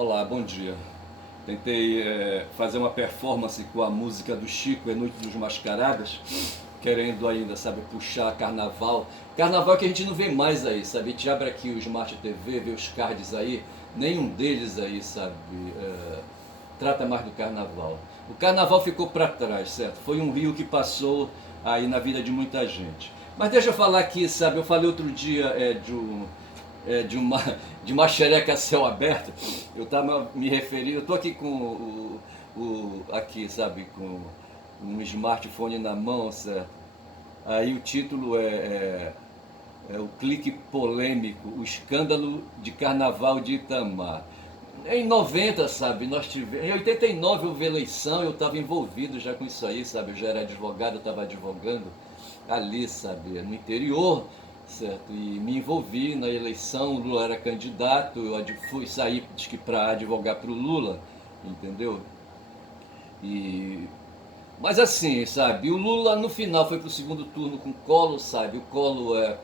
Olá, bom dia. Tentei fazer uma performance com a música do Chico, É Noite dos Mascaradas, querendo ainda, sabe, puxar carnaval. Carnaval que a gente não vê mais aí, sabe? A gente abre aqui o Smart TV, vê os cards aí, nenhum deles aí, sabe, trata mais do carnaval. O carnaval ficou para trás, certo? Foi um rio que passou aí na vida de muita gente. Mas deixa eu falar aqui, sabe, eu falei outro dia de uma xereca a céu aberto. Eu estava me referindo, eu estou aqui com aqui, sabe, com um smartphone na mão, certo? Aí o título é o clique polêmico, o escândalo de carnaval de Itamar. Em 90, sabe, nós tivemos. Em 89 houve eleição, eu estava envolvido já com isso aí, sabe? Eu já era advogado, eu estava advogando ali, sabe, no interior, certo? E me envolvi na eleição, o Lula era candidato, eu fui sair para advogar para o Lula, entendeu? E mas assim, sabe, o Lula no final foi para o segundo turno com o Collor, sabe? O Collor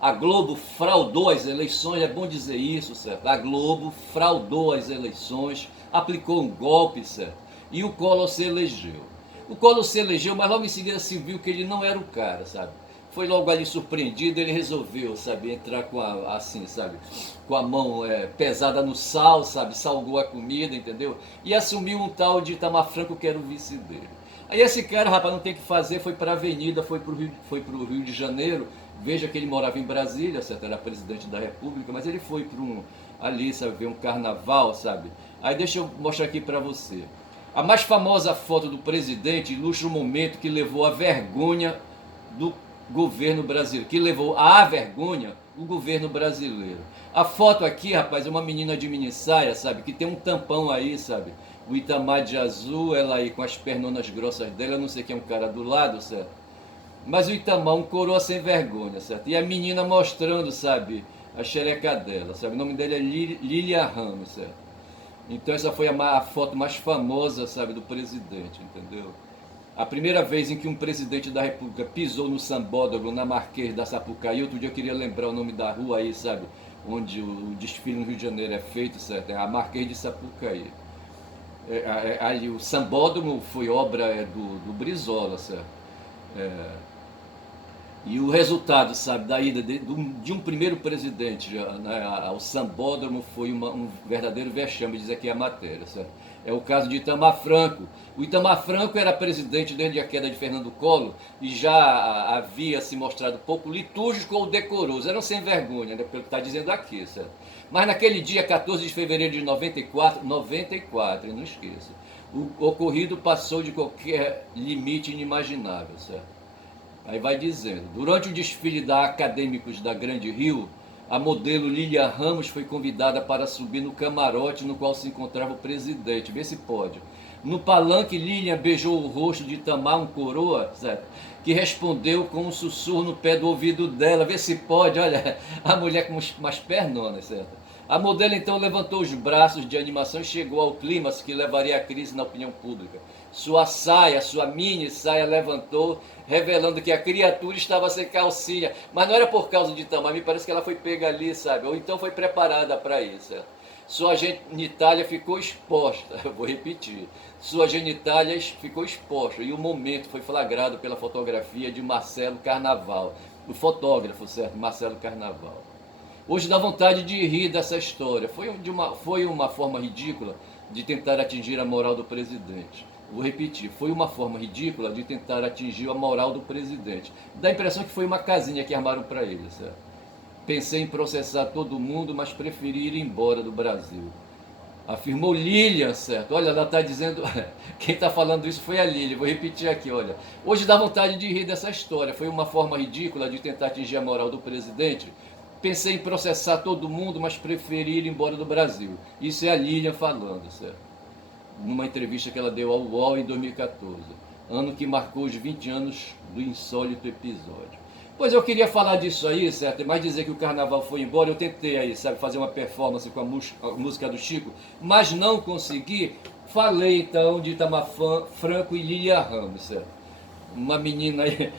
a Globo fraudou as eleições, é bom dizer isso, certo? A Globo fraudou as eleições, aplicou um golpe, certo? E o Collor se elegeu. O Collor se elegeu, mas logo em seguida se viu que ele não era o cara, sabe? Foi logo ali surpreendido, ele resolveu, sabe, entrar com a, assim, sabe, com a mão pesada no sal, sabe, salgou a comida, entendeu? E assumiu um tal de Itamar Franco que era o vice dele. Aí esse cara, rapaz, não tem o que fazer, foi para a avenida, foi para o Rio de Janeiro. Veja que ele morava em Brasília, certo? Era presidente da República, mas ele foi para ali, sabe, ver um carnaval, sabe? Aí deixa eu mostrar aqui para você. A mais famosa foto do presidente ilustra o momento que levou à vergonha do governo brasileiro, que levou à vergonha o governo brasileiro. A foto aqui, rapaz, é uma menina de mini saia, sabe, que tem um tampão aí, sabe? O Itamar de azul, ela aí com as pernonas grossas dela, eu não sei quem é um cara do lado, certo? Mas o Itamar, um coroa sem vergonha, certo? E a menina mostrando, sabe, a xereca dela, sabe? O nome dela é Lilia Ramos, certo? Então essa foi a foto mais famosa, sabe, do presidente, entendeu? A primeira vez em que um presidente da República pisou no Sambódromo, na Marquês da Sapucaí, outro dia eu queria lembrar o nome da rua aí, sabe? Onde o desfile no Rio de Janeiro é feito, certo? É a Marquês de Sapucaí. Ali o Sambódromo foi obra do Brizola, certo? E o resultado, sabe, da ida de um primeiro presidente, né, ao Sambódromo foi um verdadeiro vexame, diz aqui a matéria, certo? É o caso de Itamar Franco. O Itamar Franco era presidente desde a queda de Fernando Collor e já havia se mostrado pouco litúrgico ou decoroso. Era um sem vergonha, né, pelo que está dizendo aqui, certo? Mas naquele dia, 14 de fevereiro de 94, não esqueça, o ocorrido passou de qualquer limite inimaginável, certo? Aí vai dizendo, durante o desfile da Acadêmicos da Grande Rio, a modelo Lilia Ramos foi convidada para subir no camarote no qual se encontrava o presidente. Vê se pode. No palanque, Lilian beijou o rosto de Itamar, um coroa, certo? Que respondeu com um sussurro no pé do ouvido dela. Vê se pode, olha, a mulher com umas pernonas, certo? A modelo então levantou os braços de animação e chegou ao clímax que levaria à crise na opinião pública. Sua saia, sua mini saia levantou, revelando que a criatura estava sem calcinha. Mas não era por causa de Itamar, me parece que ela foi pega ali, sabe? Ou então foi preparada para isso, certo? Sua genitália ficou exposta, eu vou repetir, sua genitália ficou exposta e o momento foi flagrado pela fotografia de Marcelo Carnaval, o fotógrafo, certo? Marcelo Carnaval. Hoje dá vontade de rir dessa história, foi uma forma ridícula de tentar atingir a moral do presidente. Vou repetir, foi uma forma ridícula de tentar atingir a moral do presidente. Dá a impressão que foi uma casinha que armaram para ele, certo? Pensei em processar todo mundo, mas preferi ir embora do Brasil. Afirmou Lilian, certo? Olha, ela está dizendo. Quem está falando isso foi a Lilian. Vou repetir aqui, olha. Hoje dá vontade de rir dessa história. Foi uma forma ridícula de tentar atingir a moral do presidente. Pensei em processar todo mundo, mas preferi ir embora do Brasil. Isso é a Lilian falando, certo? Numa entrevista que ela deu ao UOL em 2014. Ano que marcou os 20 anos do insólito episódio. Pois eu queria falar disso aí, certo? Mas dizer que o carnaval foi embora, eu tentei aí, sabe, fazer uma performance com a música do Chico, mas não consegui. Falei então de Itamar Franco e Lilia Ramos, certo? Uma menina aí.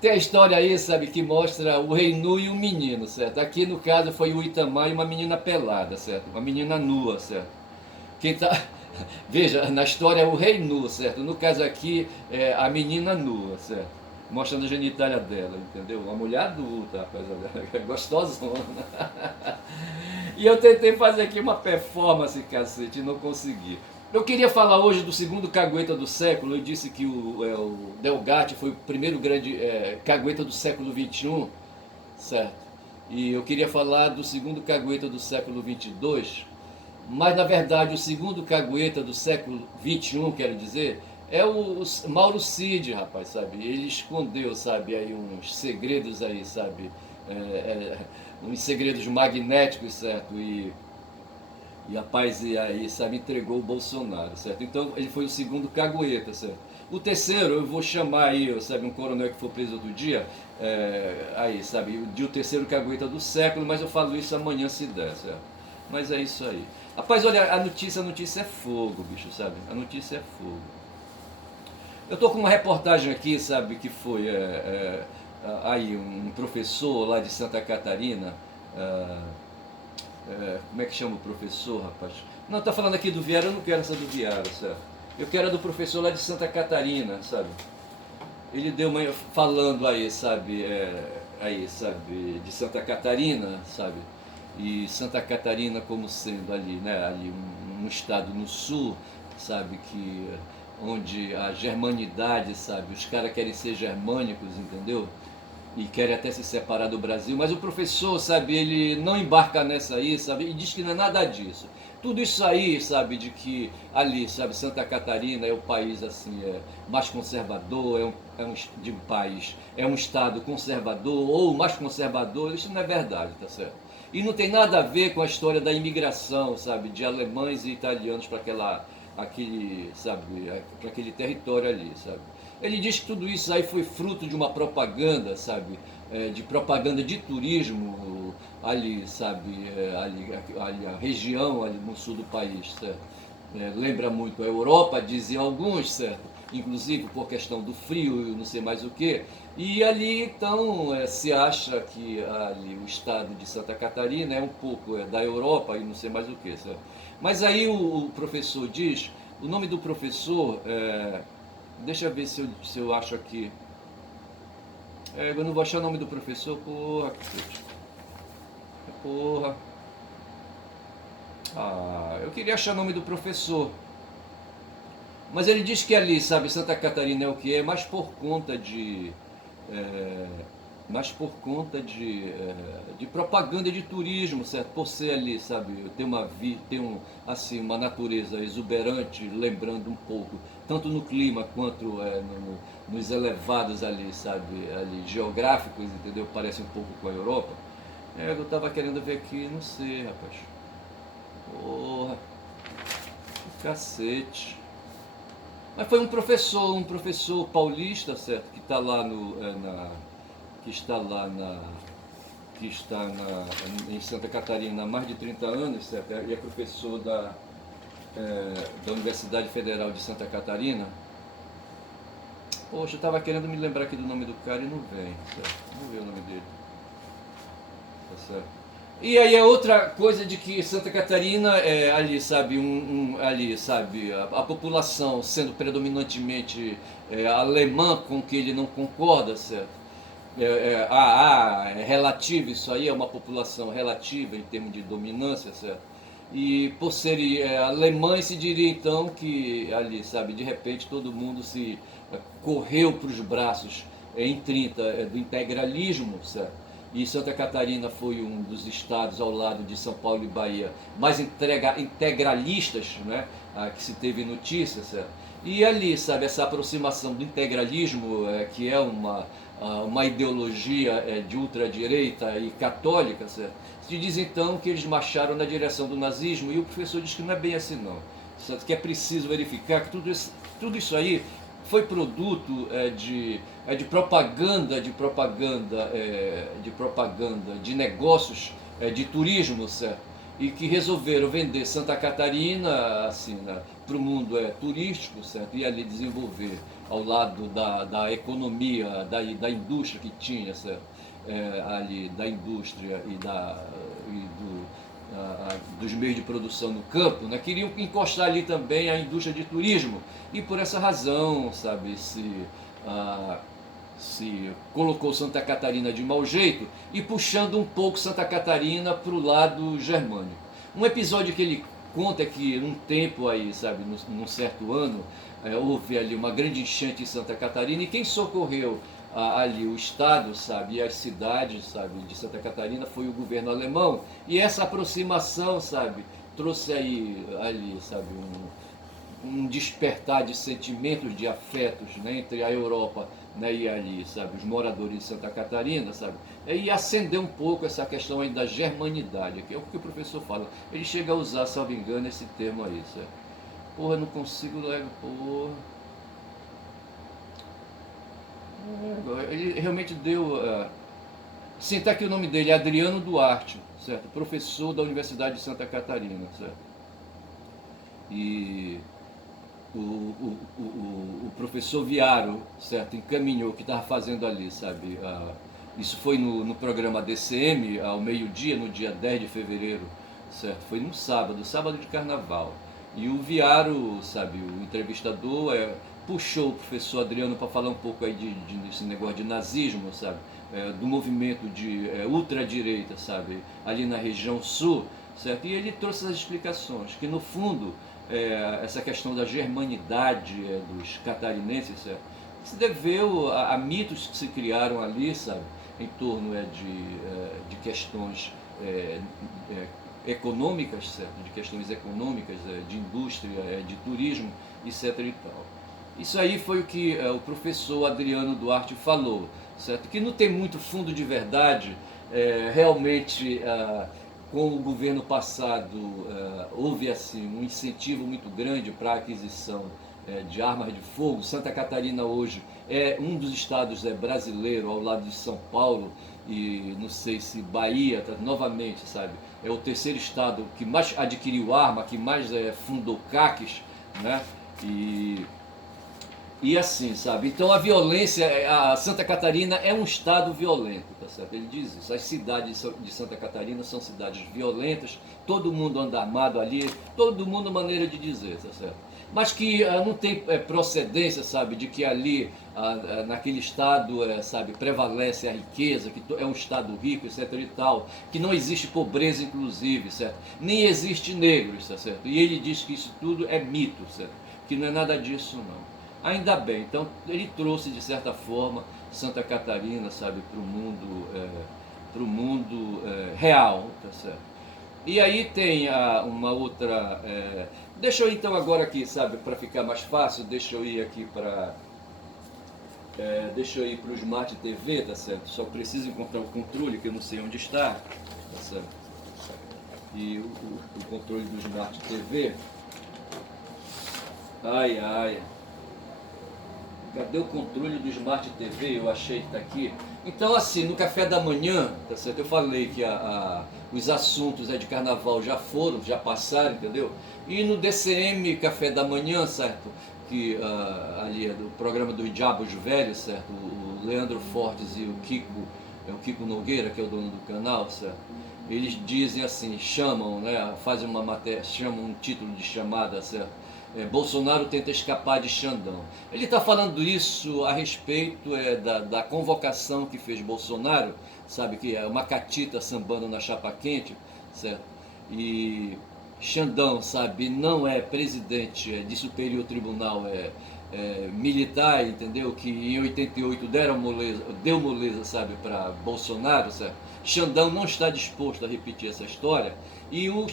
Tem a história aí, sabe, que mostra o rei nu e o menino, certo? Aqui no caso foi o Itamar e uma menina pelada, certo? Uma menina nua, certo? Quem tá, veja, na história é o rei nu, certo? No caso aqui é a menina nua, certo? Mostrando a genitália dela, entendeu? Uma mulher adulta, rapaz, gostosona. E eu tentei fazer aqui uma performance, cacete, e não consegui. Eu queria falar hoje do segundo cagueta do século. Eu disse que o Delgatti foi o primeiro grande cagueta do século XXI, certo? E eu queria falar do segundo cagueta do século XXII, mas na verdade o segundo cagueta do século XXI, quero dizer, é o Mauro Cid, rapaz, sabe? Ele escondeu, sabe, aí uns segredos aí, sabe? É, uns segredos magnéticos, certo? E rapaz, e aí, sabe, entregou o Bolsonaro, certo? Então ele foi o segundo cagueta, certo? O terceiro, eu vou chamar aí, sabe, um coronel que foi preso outro dia, aí, sabe, o terceiro cagueta do século, mas eu falo isso amanhã se der, certo? Mas é isso aí. Rapaz, olha, a notícia é fogo, bicho, sabe? A notícia é fogo. Eu tô com uma reportagem aqui, sabe, que foi aí um professor lá de Santa Catarina, como é que chama o professor, rapaz? Não, tá falando aqui do Vieira, eu não quero essa do Vieira, sabe? Eu quero a do professor lá de Santa Catarina, sabe? Ele deu uma falando aí, sabe, de Santa Catarina, sabe? E Santa Catarina como sendo ali, né, ali um estado no sul, sabe, que onde a germanidade, sabe, os caras querem ser germânicos, entendeu? E querem até se separar do Brasil, mas o professor, sabe, ele não embarca nessa aí, sabe, e diz que não é nada disso. Tudo isso aí, sabe, de que ali, sabe, Santa Catarina é o país assim, mais conservador, de um país, é um estado conservador ou mais conservador, isso não é verdade, tá certo? E não tem nada a ver com a história da imigração, sabe, de alemães e italianos para aquele território ali, sabe? Ele diz que tudo isso aí foi fruto de uma propaganda, sabe, de propaganda de turismo ali, sabe, ali a região ali no sul do país, certo? Lembra muito a Europa, diziam alguns, certo? Inclusive por questão do frio e não sei mais o que. E ali então se acha que ali o estado de Santa Catarina é um pouco da Europa e não sei mais o que, certo? Mas aí o professor diz, o nome do professor, deixa eu ver se eu acho aqui. Eu não vou achar o nome do professor, porra, porra. Eu queria achar o nome do professor. Mas ele diz que ali, sabe, Santa Catarina é o que é, mas por conta de. É, mas por conta de propaganda de turismo, certo? Por ser ali, sabe, assim, uma natureza exuberante, lembrando um pouco, tanto no clima quanto nos elevados ali, sabe, ali geográficos, entendeu? Parece um pouco com a Europa. Eu tava querendo ver aqui, não sei, rapaz. Porra, que cacete. Mas foi um professor paulista, certo? Que está lá que está lá que está em Santa Catarina há mais de 30 anos, certo? E é professor da Universidade Federal de Santa Catarina. Poxa, eu estava querendo me lembrar aqui do nome do cara e não vem, certo? Não vê o nome dele. Tá certo? E aí é outra coisa de que Santa Catarina é ali, sabe, ali, sabe, a população sendo predominantemente alemã, com que ele não concorda, certo? É relativo, isso aí é uma população relativa em termos de dominância, certo? E por serem alemães, se diria então que ali, sabe, de repente todo mundo se correu para os braços em 30 do integralismo, certo? E Santa Catarina foi um dos estados ao lado de São Paulo e Bahia mais integralistas, né, que se teve notícia, certo? E ali, sabe, essa aproximação do integralismo, que é uma ideologia de ultradireita e católica, certo? Se diz então que eles marcharam na direção do nazismo, e o professor diz que não é bem assim não, certo? Que é preciso verificar que tudo isso aí foi produto de propaganda, de negócios, de turismo, certo? E que resolveram vender Santa Catarina assim, né, para o mundo turístico, certo? E ali desenvolver ao lado da economia, da indústria que tinha, certo? Ali da indústria e dos meios de produção no campo, né, queriam encostar ali também a indústria de turismo, e por essa razão, sabe, se colocou Santa Catarina de mau jeito e puxando um pouco Santa Catarina para o lado germânico. Um episódio que ele conta é que um tempo aí, sabe, num certo ano, houve ali uma grande enchente em Santa Catarina, e quem socorreu ali o estado, sabe, e as cidades, sabe, de Santa Catarina foi o governo alemão, e essa aproximação, sabe, trouxe aí ali, sabe, um despertar de sentimentos, de afetos, né, entre a Europa, né, e ali, sabe, os moradores de Santa Catarina, sabe, e acender um pouco essa questão aí da germanidade, que é o que o professor fala. Ele chega a usar, salvo engano, esse termo aí, certo? Porra, não consigo, porra. Ele realmente deu. Sim, está aqui o nome dele, Adriano Duarte, certo? Professor da Universidade de Santa Catarina, certo? E o professor Viaro, certo, encaminhou o que estava fazendo ali, sabe? Isso foi no programa DCM, ao meio-dia, no dia 10 de fevereiro, certo? Foi num sábado de carnaval. E o Viaro, sabe, o entrevistador, puxou o professor Adriano para falar um pouco aí desse negócio de nazismo, sabe? Do movimento de ultradireita, sabe? Ali na região sul, certo? E ele trouxe as explicações, que no fundo, essa questão da germanidade dos catarinenses, certo? Se deveu a mitos que se criaram ali, sabe? Em torno de questões econômicas, certo? De questões econômicas, de indústria, de turismo, etc. e tal. Isso aí foi o que o professor Adriano Duarte falou, certo? Que não tem muito fundo de verdade, realmente com o governo passado houve assim um incentivo muito grande para a aquisição de armas de fogo. Santa Catarina hoje é um dos estados brasileiro ao lado de São Paulo e não sei se Bahia, novamente, sabe? É o terceiro estado que mais adquiriu arma, que mais fundou CACs, né? E assim, sabe? Então a violência, a Santa Catarina é um estado violento, tá certo? Ele diz isso. As cidades de Santa Catarina são cidades violentas, todo mundo anda armado ali, todo mundo maneira de dizer, tá certo? Mas que não tem procedência, sabe, de que ali, naquele estado, sabe, prevalece a riqueza, que é um estado rico, etc e tal, que não existe pobreza, inclusive, certo? Nem existe negros, tá certo? E ele diz que isso tudo é mito, certo? Que não é nada disso, não. Ainda bem, então ele trouxe de certa forma Santa Catarina, sabe, para o mundo real, tá certo? E aí tem uma outra. Deixa eu então agora aqui, sabe, para ficar mais fácil, deixa eu ir aqui para. Deixa eu ir para o Smart TV, tá certo? Só preciso encontrar o controle, que eu não sei onde está, tá certo? E o controle do Smart TV. Ai, ai. Cadê o controle do Smart TV? Eu achei que está aqui. Então, assim, no café da manhã, tá certo? Eu falei que os assuntos de carnaval já foram, já passaram, entendeu? E no DCM Café da Manhã, certo? Que ali é do programa dos Diabos Velhos, certo? O Leandro Fortes e o Kiko Nogueira, que é o dono do canal, certo? Eles dizem assim, chamam, né? Fazem uma matéria, chamam um título de chamada, certo? Bolsonaro tenta escapar de Xandão. Ele está falando isso a respeito da convocação que fez Bolsonaro, sabe, que é uma catita sambando na chapa quente, certo? E Xandão, sabe, não é presidente de Superior Tribunal militar, entendeu? Que em 88 deu moleza, sabe, para Bolsonaro, certo? Xandão não está disposto a repetir essa história. E o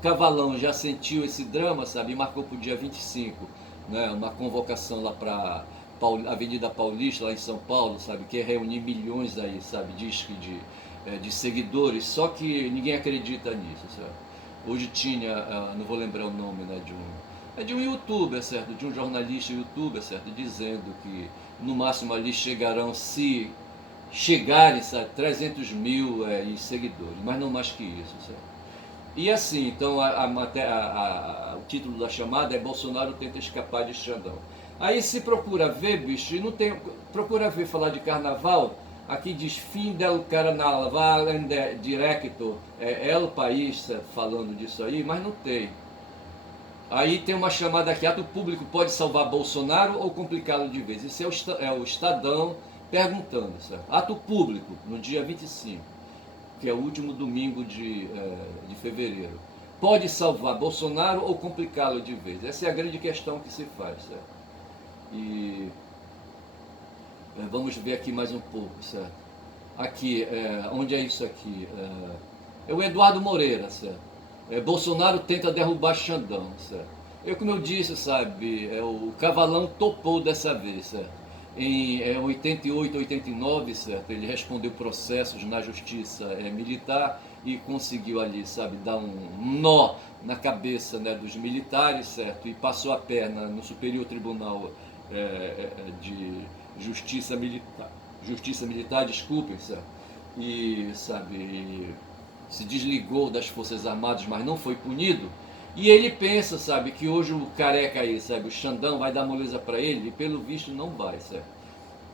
Cavalão já sentiu esse drama, sabe, e marcou para o dia 25, né, uma convocação lá para Avenida Paulista, lá em São Paulo, sabe, que é reunir milhões aí, sabe, de seguidores, só que ninguém acredita nisso, certo? Hoje tinha, não vou lembrar o nome, né, de um youtuber, certo, de um jornalista youtuber, certo, dizendo que no máximo ali chegarão, se chegarem, sabe, 300 mil seguidores, mas não mais que isso, certo? E assim, então o título da chamada é Bolsonaro tenta escapar de Xandão. Aí se procura ver, bicho, e não tem, procura ver falar de carnaval, Aqui diz fim del carnaval directo, é El País falando disso aí, mas não tem. Aí tem uma chamada aqui, ato público pode salvar Bolsonaro ou complicá-lo de vez? Isso é o Estadão perguntando, certo? Ato público, no dia 25, que é o último domingo de fevereiro. Pode salvar Bolsonaro ou complicá-lo de vez? Essa é a grande questão que se faz, certo? E vamos ver aqui mais um pouco, certo? Aqui, onde é isso aqui? É o Eduardo Moreira, certo? Bolsonaro tenta derrubar Xandão, certo? Como eu disse, sabe, o Cavalão topou dessa vez, certo? Em 88, 89, certo? Ele respondeu processos na justiça militar e conseguiu ali, sabe, dar um nó na cabeça, né, dos militares, certo? E passou a perna no Superior Tribunal de Justiça Militar, desculpem, certo? E, sabe, se desligou das Forças Armadas, mas não foi punido. E ele pensa, sabe, que hoje o careca aí, sabe, o Xandão vai dar moleza para ele, e pelo visto não vai, certo?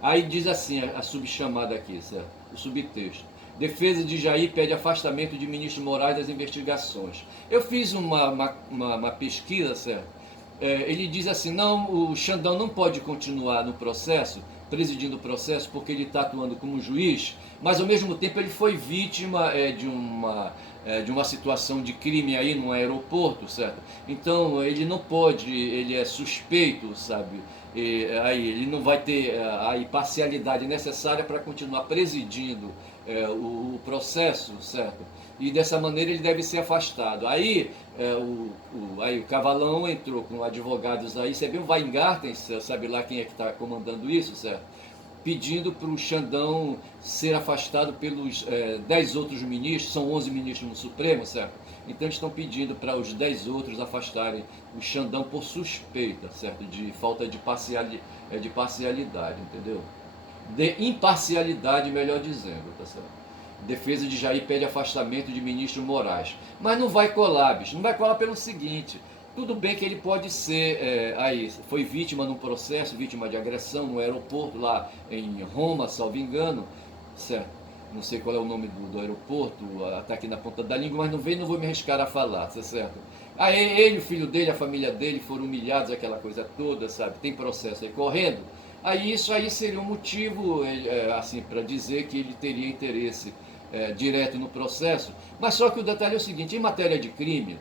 Aí diz assim a subchamada aqui, certo? O subtexto. Defesa de Jair pede afastamento de ministro Moraes das investigações. Eu fiz uma pesquisa, certo? Ele diz assim, não, o Xandão não pode continuar no processo, presidindo o processo, porque ele está atuando como juiz, mas ao mesmo tempo ele foi vítima de uma situação de crime aí no aeroporto, certo? Então ele não pode, ele é suspeito, sabe? Aí ele não vai ter a parcialidade necessária para continuar presidindo o processo, certo? E dessa maneira ele deve ser afastado. Aí o Cavalão entrou com advogados aí, você viu o Weingarten, sabe lá quem é que está comandando isso, certo? Pedindo para o Xandão ser afastado pelos 10 outros ministros, são 11 ministros no Supremo, certo? Então eles estão pedindo para os 10 outros afastarem o Xandão por suspeita, certo? De falta de parcialidade, entendeu? De imparcialidade, melhor dizendo, tá certo? Defesa de Jair pede afastamento de ministro Moraes. Mas não vai colar, bicho. Não vai colar pelo seguinte. Tudo bem que ele pode ser, foi vítima num processo, vítima de agressão no aeroporto lá em Roma, salvo engano, certo? Não sei qual é o nome do aeroporto, está aqui na ponta da língua, mas não vou me arriscar a falar, tá certo? Aí ele, o filho dele, a família dele foram humilhados, aquela coisa toda, sabe? Tem processo aí correndo. Aí isso aí seria um motivo, assim, para dizer que ele teria interesse direto no processo. Mas só que o detalhe é o seguinte, em matéria de crime,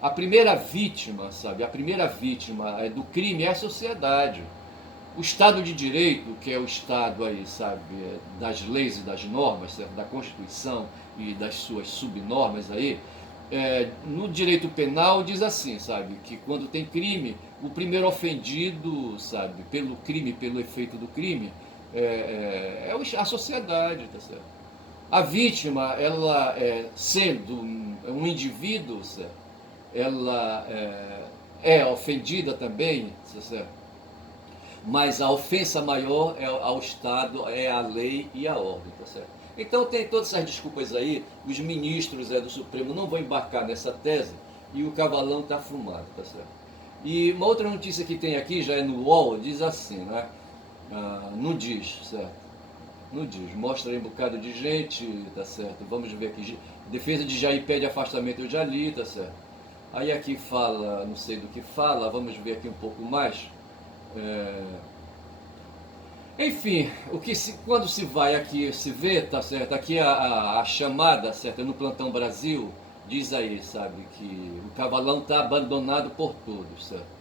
a primeira vítima, sabe, a primeira vítima do crime é a sociedade. O Estado de Direito, que é o Estado aí, sabe, das leis e das normas, certo? Da Constituição e das suas subnormas aí, no direito penal diz assim, sabe, que quando tem crime, o primeiro ofendido, sabe, pelo crime, pelo efeito do crime, é a sociedade, tá certo? A vítima, ela sendo um indivíduo, certo? Ela é ofendida também, tá certo? Mas a ofensa maior é ao Estado, é a lei e a ordem, tá certo? Então tem todas essas desculpas aí, os ministros do Supremo não vão embarcar nessa tese e o Cavalão está fumado, tá certo? E uma outra notícia que tem aqui, já é no UOL, diz assim, né? Não diz, certo? Não diz, mostra aí um bocado de gente, tá certo? Vamos ver aqui, defesa de Jair pede afastamento, eu já li, tá certo? Aí aqui fala, não sei do que fala, vamos ver aqui um pouco mais. Enfim, quando se vai aqui, se vê, tá certo? Aqui a chamada, certo? No Plantão Brasil, diz aí, sabe, que o Cavalão está abandonado por todos, certo?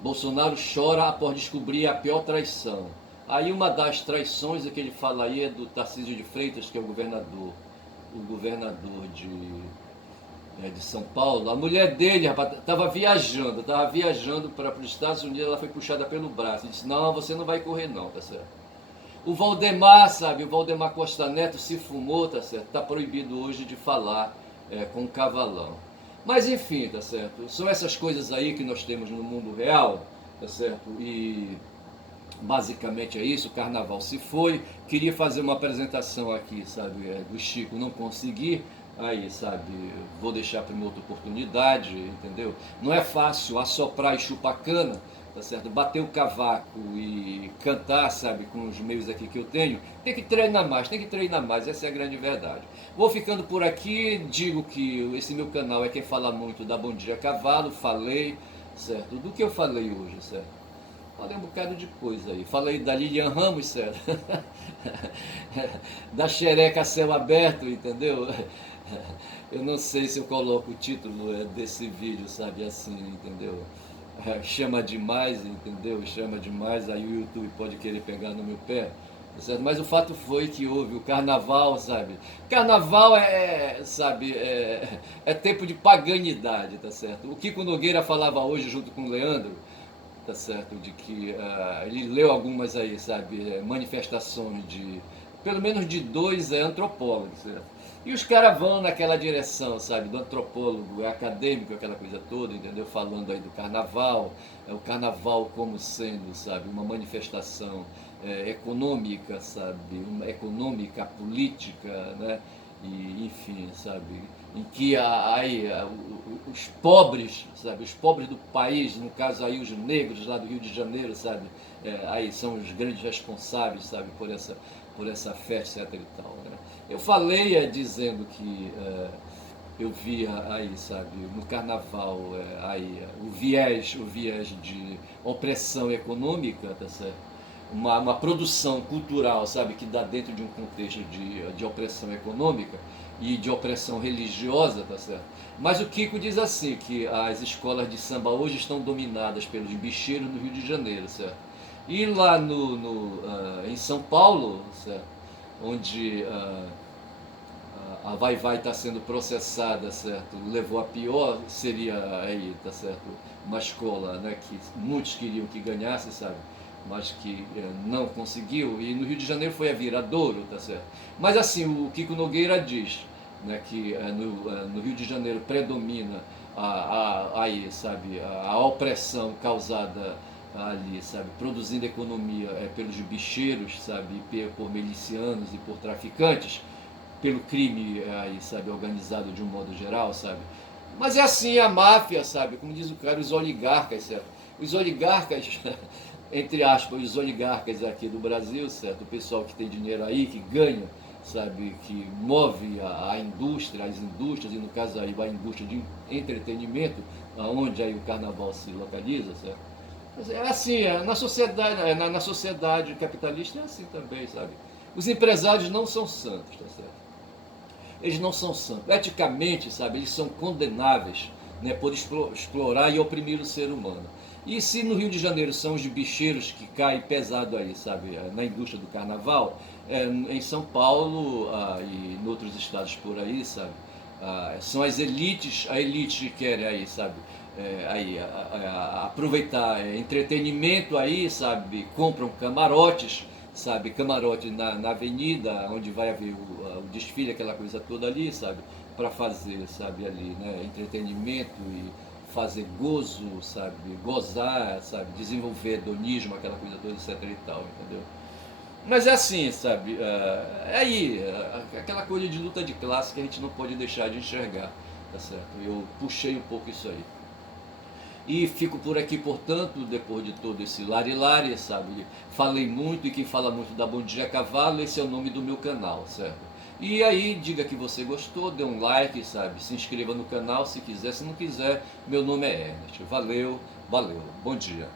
Bolsonaro chora após descobrir a pior traição. Aí uma das traições que ele fala aí é do Tarcísio de Freitas, que é o governador de São Paulo. A mulher dele, rapaz, estava viajando para os Estados Unidos, ela foi puxada pelo braço. Ele disse, não, você não vai correr não, tá certo? O Valdemar, sabe, o Valdemar Costa Neto se fumou, tá certo? Está proibido hoje de falar com o Cavalão. Mas enfim, tá certo? São essas coisas aí que nós temos no mundo real, tá certo? E basicamente é isso, o carnaval se foi. Queria fazer uma apresentação aqui, sabe, do Chico, não consegui. Aí, sabe, vou deixar para uma outra oportunidade, entendeu? Não é fácil assoprar e chupar cana, tá certo? Bater o cavaco e cantar, sabe, com os meios aqui que eu tenho, tem que treinar mais, essa é a grande verdade. Vou ficando por aqui, digo que esse meu canal é quem fala muito da Bom Dia Cavalo, falei, certo? Do que eu falei hoje, certo? Falei um bocado de coisa aí. Falei da Lilian Ramos, certo? Da xereca a céu aberto, entendeu? Eu não sei se eu coloco o título desse vídeo, sabe, assim, entendeu? Chama demais, entendeu? Chama demais, aí o YouTube pode querer pegar no meu pé, certo? Mas o fato foi que houve o carnaval, sabe? Carnaval sabe, é tempo de paganidade, tá certo? O Kiko Nogueira falava hoje junto com o Leandro, tá certo, de que ele leu algumas aí, sabe, manifestações de, pelo menos de dois antropólogos, certo? E os caras vão naquela direção, sabe, do antropólogo acadêmico, aquela coisa toda, entendeu? Falando aí do carnaval, o carnaval como sendo, sabe, uma manifestação econômica, sabe, econômica, política, né? E, enfim, sabe, em que os pobres, sabe, os pobres do país, no caso aí os negros lá do Rio de Janeiro, sabe, aí são os grandes responsáveis, sabe, por essa festa, etc e tal, né? Eu falei dizendo que eu via aí, sabe, no carnaval aí o viés de opressão econômica, tá certo? Uma produção cultural, sabe, que dá dentro de um contexto de opressão econômica e de opressão religiosa, tá certo? Mas o Kiko diz assim, que as escolas de samba hoje estão dominadas pelos bicheiros do Rio de Janeiro, certo? E lá em São Paulo, certo? Onde a Vai-Vai está sendo processada, certo? Levou a pior, seria aí, tá certo? Uma escola, né, que muitos queriam que ganhasse, sabe? Mas que não conseguiu, e no Rio de Janeiro foi a Viradouro, tá certo? Mas assim, o Kiko Nogueira diz, né, que no Rio de Janeiro predomina aí, sabe, a opressão causada ali, sabe, produzindo economia pelos bicheiros, sabe, por milicianos e por traficantes, pelo crime aí, sabe, organizado de um modo geral, sabe? Mas é assim a máfia, sabe, como diz o cara, os oligarcas, certo? Os oligarcas, entre aspas, os oligarcas aqui do Brasil, certo? O pessoal que tem dinheiro aí, que ganha, sabe, que move a indústria, as indústrias, e no caso aí a indústria de entretenimento, onde aí o carnaval se localiza, certo? É assim, na sociedade capitalista é assim também, sabe? Os empresários não são santos, tá certo? Eles não são santos. Eticamente, sabe, eles são condenáveis, né, por explorar e oprimir o ser humano. E se no Rio de Janeiro são os bicheiros que caem pesado aí, sabe, na indústria do carnaval, em São Paulo e em outros estados por aí, sabe, são as elites, a elite que quer aí, sabe, aproveitar entretenimento aí, sabe, compram camarotes, sabe, camarote na avenida, onde vai haver o desfile, aquela coisa toda ali, sabe, para fazer, sabe, ali, né, entretenimento e fazer gozo, sabe, gozar, sabe, desenvolver hedonismo, aquela coisa toda, etc e tal, entendeu? Mas é assim, sabe, aquela coisa de luta de classe que a gente não pode deixar de enxergar, tá certo? Eu puxei um pouco isso aí. E fico por aqui, portanto, depois de todo esse lari-lari, sabe? Falei muito, e quem fala muito da Bom Dia Cavalo, esse é o nome do meu canal, certo? E aí, diga que você gostou, dê um like, sabe? Se inscreva no canal se quiser, se não quiser, meu nome é Ernest. Valeu, valeu, bom dia.